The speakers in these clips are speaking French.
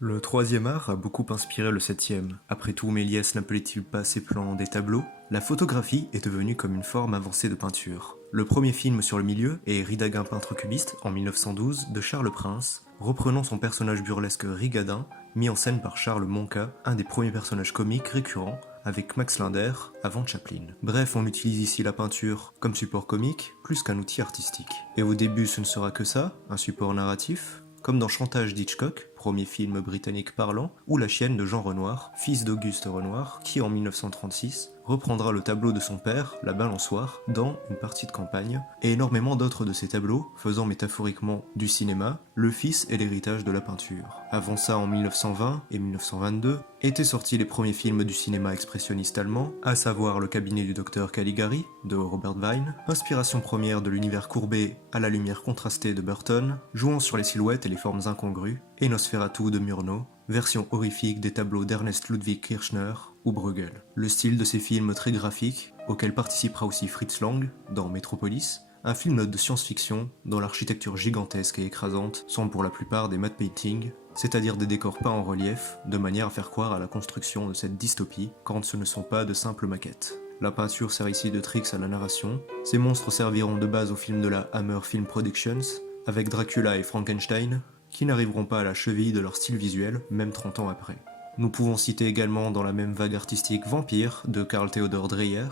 Le troisième art a beaucoup inspiré le septième. Après tout, Méliès n'appelait-il pas ses plans des tableaux? La photographie est devenue comme une forme avancée de peinture. Le premier film sur le milieu est Ridaguin peintre cubiste en 1912 de Charles Prince, reprenant son personnage burlesque Rigadin, mis en scène par Charles Monca, un des premiers personnages comiques récurrents, avec Max Linder avant Chaplin. Bref, on utilise ici la peinture comme support comique, plus qu'un outil artistique. Et au début ce ne sera que ça, un support narratif, comme dans Chantage d'Hitchcock, premier film britannique parlant, ou La chienne de Jean Renoir, fils d'Auguste Renoir, qui en 1936 reprendra le tableau de son père, La Balançoire, dans Une partie de campagne, et énormément d'autres de ses tableaux, faisant métaphoriquement du cinéma, le fils et l'héritage de la peinture. Avant ça, en 1920 et 1922, étaient sortis les premiers films du cinéma expressionniste allemand, à savoir Le cabinet du docteur Caligari, de Robert Wiene, inspiration première de l'univers courbé à la lumière contrastée de Burton, jouant sur les silhouettes et les formes incongrues, et Nosferatu de Murnau, version horrifique des tableaux d'Ernest Ludwig Kirchner ou Bruegel. Le style de ces films très graphiques, auquel participera aussi Fritz Lang dans Metropolis, un film de science-fiction dont l'architecture gigantesque et écrasante sont pour la plupart des matte paintings, c'est-à-dire des décors peints en relief, de manière à faire croire à la construction de cette dystopie quand ce ne sont pas de simples maquettes. La peinture sert ici de tricks à la narration, ces monstres serviront de base au film de la Hammer Film Productions, avec Dracula et Frankenstein, qui n'arriveront pas à la cheville de leur style visuel, même 30 ans après. Nous pouvons citer également dans la même vague artistique Vampire de Carl Theodor Dreyer,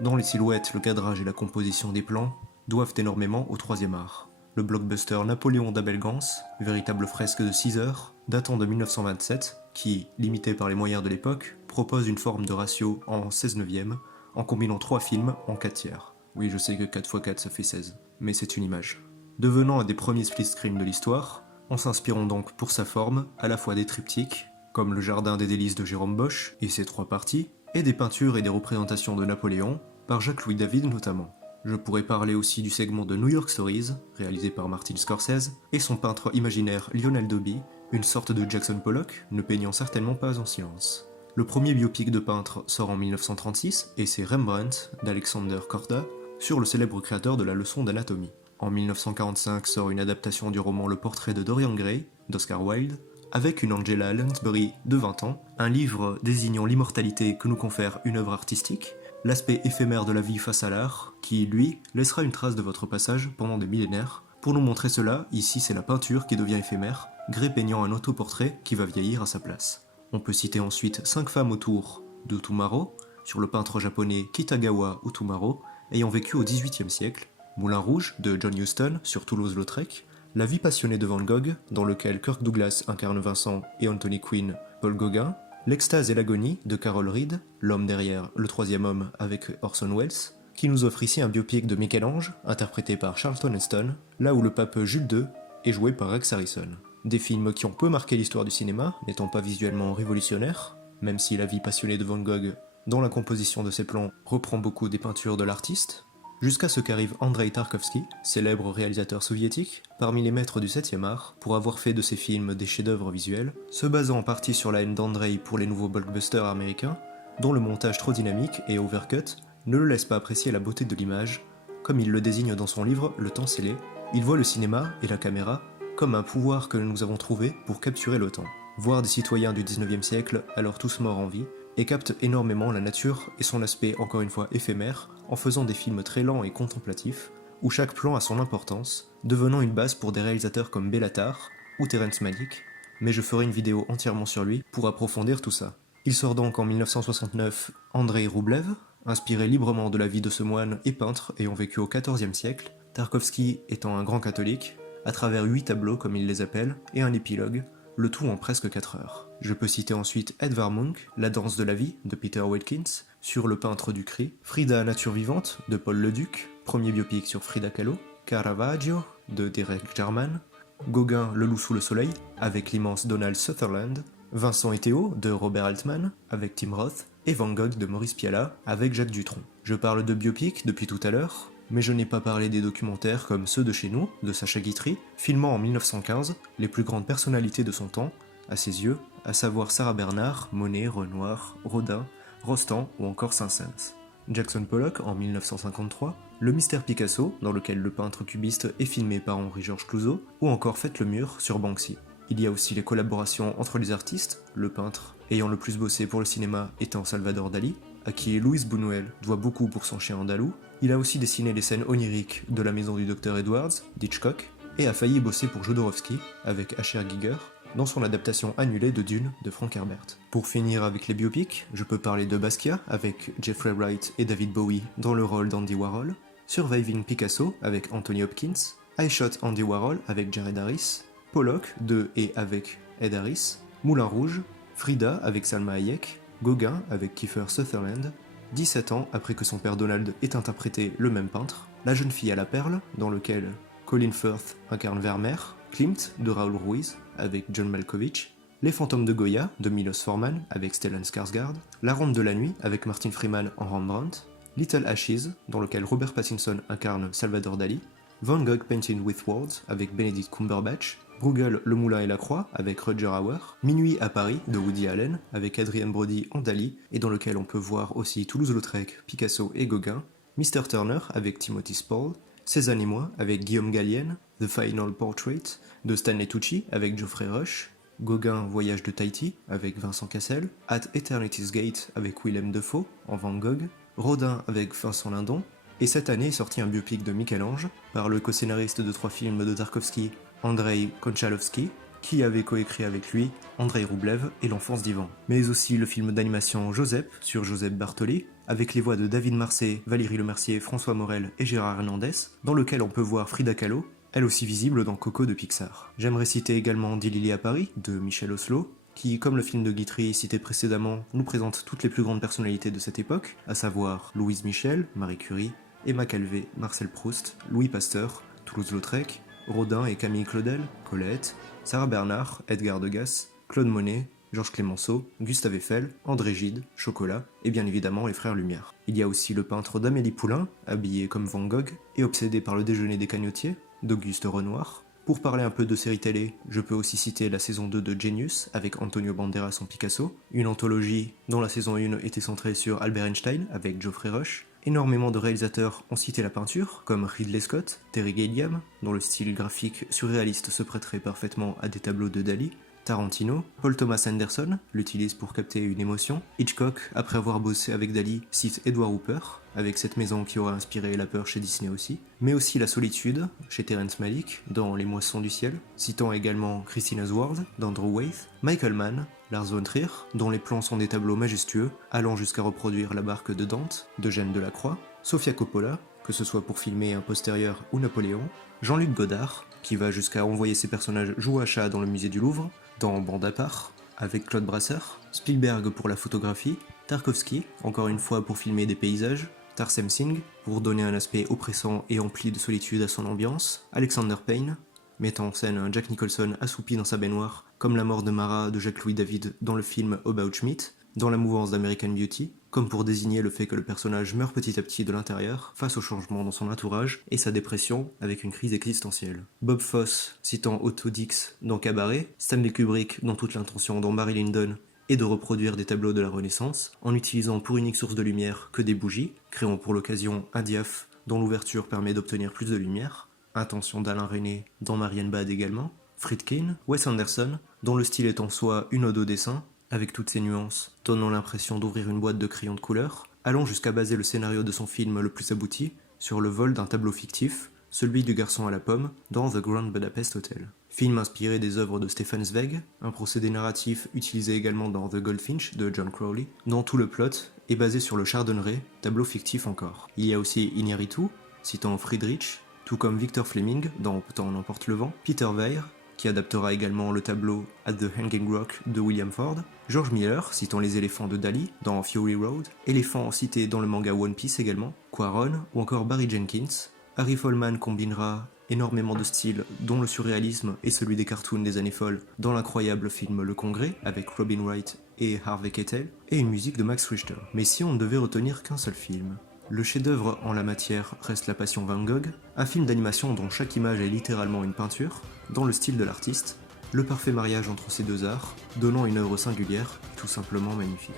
dont les silhouettes, le cadrage et la composition des plans doivent énormément au troisième art. Le blockbuster Napoléon d'Abel Gans, véritable fresque de 6 heures, datant de 1927, qui, limité par les moyens de l'époque, propose une forme de ratio en 16 neuvième, en combinant 3 films en 4 tiers. Oui, je sais que 4 x 4 ça fait 16, mais c'est une image. Devenant un des premiers split screen de l'histoire, en s'inspirant donc pour sa forme à la fois des triptyques, comme le Jardin des délices de Jérôme Bosch et ses 3 parties, et des peintures et des représentations de Napoléon, par Jacques-Louis David notamment. Je pourrais parler aussi du segment de New York Stories, réalisé par Martin Scorsese, et son peintre imaginaire Lionel Dobie, une sorte de Jackson Pollock, ne peignant certainement pas en silence. Le premier biopic de peintre sort en 1936, et c'est Rembrandt, d'Alexander Korda, sur le célèbre créateur de la leçon d'anatomie. En 1945 sort une adaptation du roman Le portrait de Dorian Gray, d'Oscar Wilde, avec une Angela Lansbury de 20 ans, un livre désignant l'immortalité que nous confère une œuvre artistique, l'aspect éphémère de la vie face à l'art, qui, lui, laissera une trace de votre passage pendant des millénaires. Pour nous montrer cela, ici c'est la peinture qui devient éphémère, Gray peignant un autoportrait qui va vieillir à sa place. On peut citer ensuite 5 femmes autour d'Utumaro, sur le peintre japonais Kitagawa Utumaro, ayant vécu au XVIIIe siècle, Moulin Rouge de John Huston sur Toulouse-Lautrec, La vie passionnée de Van Gogh, dans lequel Kirk Douglas incarne Vincent et Anthony Quinn, Paul Gauguin, L'extase et l'agonie de Carol Reed, l'homme derrière Le troisième homme avec Orson Welles, qui nous offre ici un biopic de Michel-Ange, interprété par Charlton Heston, là où le pape Jules II est joué par Rex Harrison. Des films qui ont peu marqué l'histoire du cinéma, n'étant pas visuellement révolutionnaires, même si La vie passionnée de Van Gogh, dont la composition de ses plans reprend beaucoup des peintures de l'artiste, jusqu'à ce qu'arrive Andrei Tarkovsky, célèbre réalisateur soviétique, parmi les maîtres du 7e art, pour avoir fait de ses films des chefs-d'œuvre visuels, se basant en partie sur la haine d'Andrei pour les nouveaux blockbusters américains, dont le montage trop dynamique et overcut ne le laisse pas apprécier la beauté de l'image. Comme il le désigne dans son livre Le temps scellé, il voit le cinéma et la caméra comme un pouvoir que nous avons trouvé pour capturer le temps. Voir des citoyens du 19e siècle, alors tous morts en vie, et capte énormément la nature et son aspect encore une fois éphémère, en faisant des films très lents et contemplatifs, où chaque plan a son importance, devenant une base pour des réalisateurs comme Béla Tarr ou Terrence Malick, mais je ferai une vidéo entièrement sur lui pour approfondir tout ça. Il sort donc en 1969 Andrei Roublev, inspiré librement de la vie de ce moine et peintre ayant vécu au XIVe siècle, Tarkovsky étant un grand catholique, à travers 8 tableaux comme il les appelle, et un épilogue, le tout en presque 4 heures. Je peux citer ensuite Edvard Munch, La danse de la vie de Peter Wilkins, sur le peintre du cri, Frida Nature vivante de Paul Leduc, premier biopic sur Frida Kahlo, Caravaggio de Derek Jarman, Gauguin Le loup sous le soleil avec l'immense Donald Sutherland, Vincent et Théo de Robert Altman avec Tim Roth, et Van Gogh de Maurice Pialat avec Jacques Dutronc. Je parle de biopic depuis tout à l'heure, mais je n'ai pas parlé des documentaires comme ceux de Chez nous, de Sacha Guitry, filmant en 1915 les plus grandes personnalités de son temps, à ses yeux, à savoir Sarah Bernard, Monet, Renoir, Rodin, Rostand ou encore Saint-Saëns. Jackson Pollock en 1953, Le mystère Picasso, dans lequel le peintre cubiste est filmé par Henri-Georges Clouzot, ou encore Faites le mur sur Banksy. Il y a aussi les collaborations entre les artistes, le peintre ayant le plus bossé pour le cinéma étant Salvador Dali, à qui Luis Buñuel doit beaucoup pour son chien andalou. Il a aussi dessiné les scènes oniriques de la maison du Dr Edwards, d'Hitchcock, et a failli bosser pour Jodorowsky, avec H.R. Giger, dans son adaptation annulée de Dune de Frank Herbert. Pour finir avec les biopics, je peux parler de Basquiat, avec Jeffrey Wright et David Bowie dans le rôle d'Andy Warhol, Surviving Picasso avec Anthony Hopkins, I Shot Andy Warhol avec Jared Harris, Pollock de et avec Ed Harris, Moulin Rouge, Frida avec Salma Hayek, Gauguin avec Kiefer Sutherland, 17 ans après que son père Donald ait interprété le même peintre, La jeune fille à la perle, dans lequel Colin Firth incarne Vermeer, Klimt de Raoul Ruiz avec John Malkovich, Les fantômes de Goya de Milos Forman avec Stellan Skarsgård, La ronde de la nuit avec Martin Freeman en Rembrandt, Little Ashes, dans lequel Robert Pattinson incarne Salvador Dali, Van Gogh Painted with Words avec Benedict Cumberbatch, Bruegel Le Moulin et la Croix avec Roger Hauer, Minuit à Paris de Woody Allen avec Adrien Brody en Dali et dans lequel on peut voir aussi Toulouse-Lautrec, Picasso et Gauguin, Mr. Turner avec Timothy Spall, Cézanne et moi avec Guillaume Gallienne, The Final Portrait de Stanley Tucci avec Geoffrey Rush, Gauguin Voyage de Tahiti avec Vincent Cassel, At Eternity's Gate avec Willem Dafoe en Van Gogh, Rodin avec Vincent Lindon, et cette année est sorti un biopic de Michel-Ange par le co-scénariste de 3 films de Tarkovsky, Andrei Konchalovsky, qui avait coécrit avec lui Andrei Roublev et L'enfance d'Ivan. Mais aussi le film d'animation Joseph sur Joseph Bartoli, avec les voix de David Marsay, Valérie Lemercier, François Morel et Gérard Hernandez, dans lequel on peut voir Frida Kahlo, elle aussi visible dans Coco de Pixar. J'aimerais citer également 10 Lily à Paris de Michel Oslo, qui, comme le film de Guitry cité précédemment, nous présente toutes les plus grandes personnalités de cette époque, à savoir Louise Michel, Marie Curie, Emma Calvé, Marcel Proust, Louis Pasteur, Toulouse-Lautrec, Rodin et Camille Claudel, Colette, Sarah Bernard, Edgar Degas, Claude Monet, Georges Clemenceau, Gustave Eiffel, André Gide, Chocolat, et bien évidemment les frères Lumière. Il y a aussi le peintre d'Amélie Poulain, habillé comme Van Gogh, et obsédé par le déjeuner des cagnotiers, d'Auguste Renoir. Pour parler un peu de séries télé, je peux aussi citer la saison 2 de Genius, avec Antonio Banderas en Picasso, une anthologie dont la saison 1 était centrée sur Albert Einstein, avec Geoffrey Rush. Énormément de réalisateurs ont cité la peinture, comme Ridley Scott, Terry Gilliam, dont le style graphique surréaliste se prêterait parfaitement à des tableaux de Dali, Tarantino, Paul Thomas Anderson l'utilise pour capter une émotion, Hitchcock, après avoir bossé avec Dali, cite Edward Hooper, avec cette maison qui aura inspiré la peur chez Disney aussi, mais aussi la solitude, chez Terrence Malick, dans Les Moissons du Ciel, citant également Christina's World, d'Andrew Waite, Michael Mann, Lars von Trier, dont les plans sont des tableaux majestueux, allant jusqu'à reproduire la barque de Dante, d'Eugène Delacroix, Sofia Coppola, que ce soit pour filmer un postérieur ou Napoléon, Jean-Luc Godard, qui va jusqu'à envoyer ses personnages jouer à chat dans le musée du Louvre, dans Bande à part, avec Claude Brasseur, Spielberg pour la photographie, Tarkovsky, encore une fois pour filmer des paysages, Tarsem Singh, pour donner un aspect oppressant et empli de solitude à son ambiance, Alexander Payne, mettant en scène un Jack Nicholson assoupi dans sa baignoire, comme la mort de Mara de Jacques-Louis David dans le film About Schmidt, dans la mouvance d'American Beauty, comme pour désigner le fait que le personnage meurt petit à petit de l'intérieur face au changement dans son entourage et sa dépression avec une crise existentielle. Bob Fosse citant Otto Dix dans Cabaret, Stanley Kubrick dont toute l'intention dans Barry Lyndon est de reproduire des tableaux de la Renaissance en utilisant pour unique source de lumière que des bougies, créant pour l'occasion un diaph dont l'ouverture permet d'obtenir plus de lumière, Intention d'Alain Resnais dans Marianne Bad également, Friedkin, Wes Anderson, dont le style est en soi une ode au dessin, avec toutes ses nuances, donnant l'impression d'ouvrir une boîte de crayons de couleur, allant jusqu'à baser le scénario de son film le plus abouti sur le vol d'un tableau fictif, celui du garçon à la pomme, dans The Grand Budapest Hotel. Film inspiré des œuvres de Stefan Zweig, un procédé narratif utilisé également dans The Goldfinch de John Crowley, dont tout le plot est basé sur le chardonneret, tableau fictif encore. Il y a aussi Iñárritu, citant Friedrich, tout comme Victor Fleming dans Tant n'emporte le vent, Peter Weir, qui adaptera également le tableau At the Hanging Rock de William Ford, George Miller, citant les éléphants de Dali dans Fury Road, éléphants cités dans le manga One Piece également, Quaron ou encore Barry Jenkins. Harry Folman combinera énormément de styles, dont le surréalisme et celui des cartoons des années folles, dans l'incroyable film Le Congrès avec Robin Wright et Harvey Keitel, et une musique de Max Richter. Mais si on ne devait retenir qu'un seul film, le chef-d'œuvre en la matière reste La Passion Van Gogh, un film d'animation dont chaque image est littéralement une peinture, dans le style de l'artiste, le parfait mariage entre ces deux arts, donnant une œuvre singulière et tout simplement magnifique.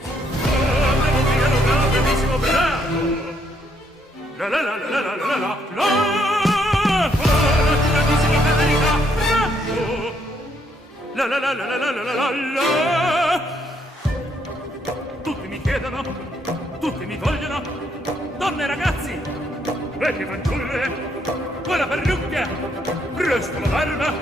la la la la la la la la la. Tutti mi chiedono, tutti mi vogliono, donne e ragazzi, vecchie fanciulle, quella parrucca, presto la barba,